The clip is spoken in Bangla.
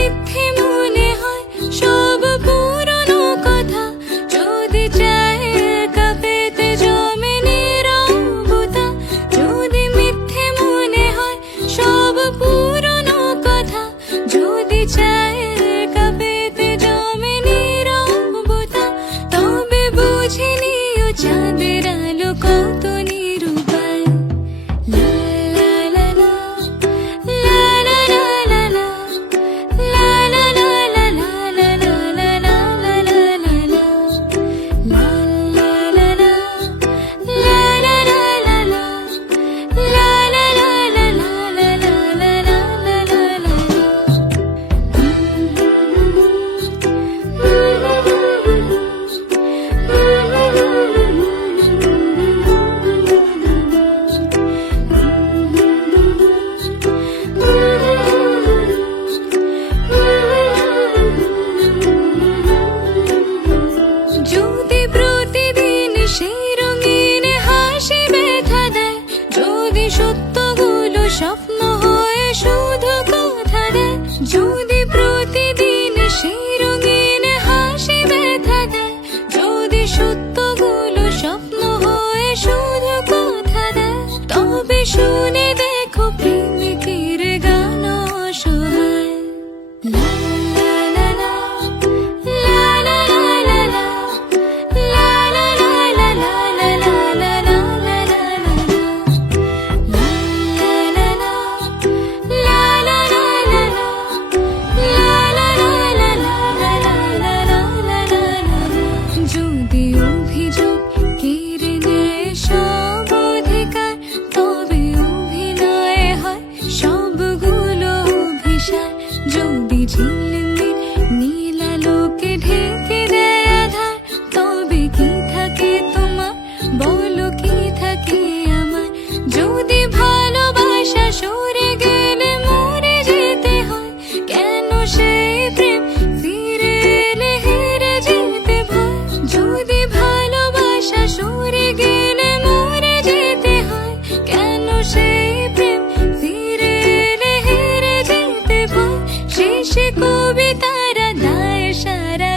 মিথ্যে মনে হয় সব পুরনো কথা, যদি চায় একা পেতে জমে নীরবতা। যদি মিথ্যে মনে হয় সব পুরনো কথা, যদি চায় একা পেতে জমে নীরবতা, তবে বুঝে নিও চাঁদের আলো কত নিরূপায়। লা লা লা লা, লা লা লা লা লা, লা লা লা লা লা লা লা লা লা লা লা লা লা, লা লা লা লা, লা লা লা লা লা, লা লা লা লা লা লা লা লা লা লা লা। যদি প্রতিদিন সেই রঙিন হাসি ব্যথা দেয়, যদি সত্যগুলো স্বপ্ন হয়ে শুধু কথা দেয়, যদি প্রতিদিন সেই রঙিন হাসি ব্যথা দেয়, যদি সত্যগুলো স্বপ্ন হয়ে শুধু কথা দেয়, তবে শুনে দেখো প্রেমিকের গান অসহায়। লা লা লা লা, লা লা লা লা লা, লা লা লা লা লা লা লা লা লা লা লা লা, লা লা লা লা, লা লা লা লা লা, লা লা লা লা লা লা লা লা লা লা লা। যদি অভিযোগ কেড়ে নেয় সব অধিকার, তবে অভিনয় হয় সবগুলো অভিসার। যদি ঝিলমিল নীল আলোকে ঢেকে দেয় আধার, তবে কি থাকে তোমার, বলো কি থাকে আমার। যদি ভালোবাসা সরে গেলে মরে যেতে হয়, কেন সেই প্রেম ফিরে এলে হেরে যেতে ভয়। যদি ভালোবাসা সরে গেলে মরে যেতে হয়, কেন সেই প্রেম ফিরে এলে হেরে যেতে ভয়। শেষে কবিতারা দায় সারা